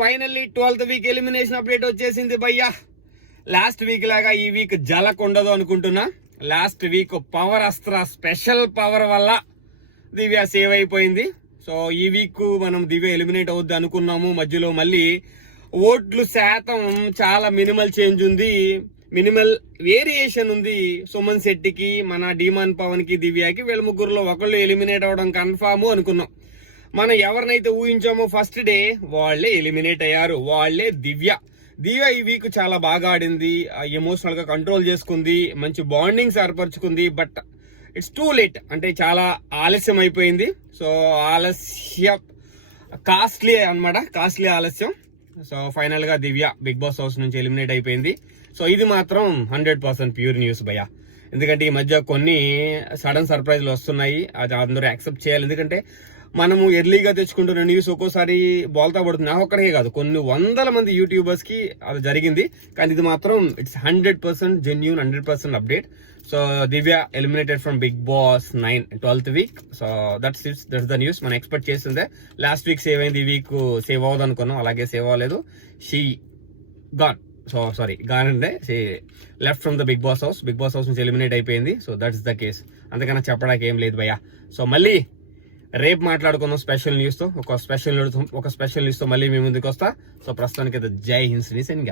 Finally 12th week elimination update వచ్చేసింది భయ్యా. Last week లాగా ఈ వీక్ జలక్ ఉండదు అనుకుంటున్నా. Last week power Astra special power వల్ల దివ్య సేవ్ అయిపోయింది. సో ఈ వీక్ మనం దివ్య ఎలిమినేట్ అవుద్ది అనుకున్నాము. మధ్యలో మళ్ళీ ఓట్లు శాతం చాలా మినిమల్ చేంజ్ ఉంది, మినిమల్ వేరియేషన్ ఉంది. సుమన్ శెట్టికి, మన డీమాన్ పవన్ కి, దివ్యకి వీళ్ళ ముగ్గురులో ఒకళ్ళు ఎలిమినేట్ అవడం కన్ఫామ్ అనుకున్నాం. మనం ఎవరినైతే ఊహించామో ఫస్ట్ డే వాళ్లే ఎలిమినేట్ అయ్యారు. వాళ్లే దివ్య. దివ్య ఈ వీక్ చాలా బాగా ఆడింది, ఎమోషనల్ గా కంట్రోల్ చేసుకుంది, మంచి బాండింగ్స్ ఏర్పరచుకుంది. బట్ ఇట్స్ టూ లేట్, అంటే చాలా ఆలస్యం అయిపోయింది. సో ఆలస్యం కాస్ట్లీ అన్నమాట, కాస్ట్లీ ఆలస్యం. సో ఫైనల్ గా దివ్య బిగ్ బాస్ హౌస్ నుంచి ఎలిమినేట్ అయిపోయింది. సో ఇది మాత్రం 100% ప్యూర్ న్యూస్ భయ్యా. ఎందుకంటే ఈ మధ్య కొన్ని సడన్ సర్ప్రైజ్లు వస్తున్నాయి, అది అందరూ యాక్సెప్ట్ చేయాలి. ఎందుకంటే మనము ఎర్లీగా తెచ్చుకుంటున్న న్యూస్ ఒక్కోసారి బోల్తా పడుతుంది. నాకు ఒక్కడికే కాదు, కొన్ని వందల మంది యూట్యూబర్స్ కి అది జరిగింది. కానీ ఇది మాత్రం it's 100% genuine, 100% update. So Divya eliminated from Bigg Boss 9 12th week. So that's the news. మనం ఎక్స్పెక్ట్ చేస్తుందే. లాస్ట్ వీక్ సేవ్ అయింది, ఈ వీక్ సేవ్ అవ్వదు అనుకున్నాం, అలాగే సేవ్ అవ్వలేదు. She gone, so sorry gone అంటే she left from the Bigg Boss house. Bigg Boss house నుంచి ఎలిమినేట్ అయిపోయింది. So that's the case. అంతకన్నా చెప్పడానికి ఏం లేదు భయ్యా. సో మళ్ళీ రేపు మాట్లాడుకుందాం స్పెషల్ న్యూస్ తో. ఒక స్పెషల్ న్యూస్ తో మళ్ళీ మీ ముందుకు వస్తా. సో ప్రస్తుతానికి జై హింద్.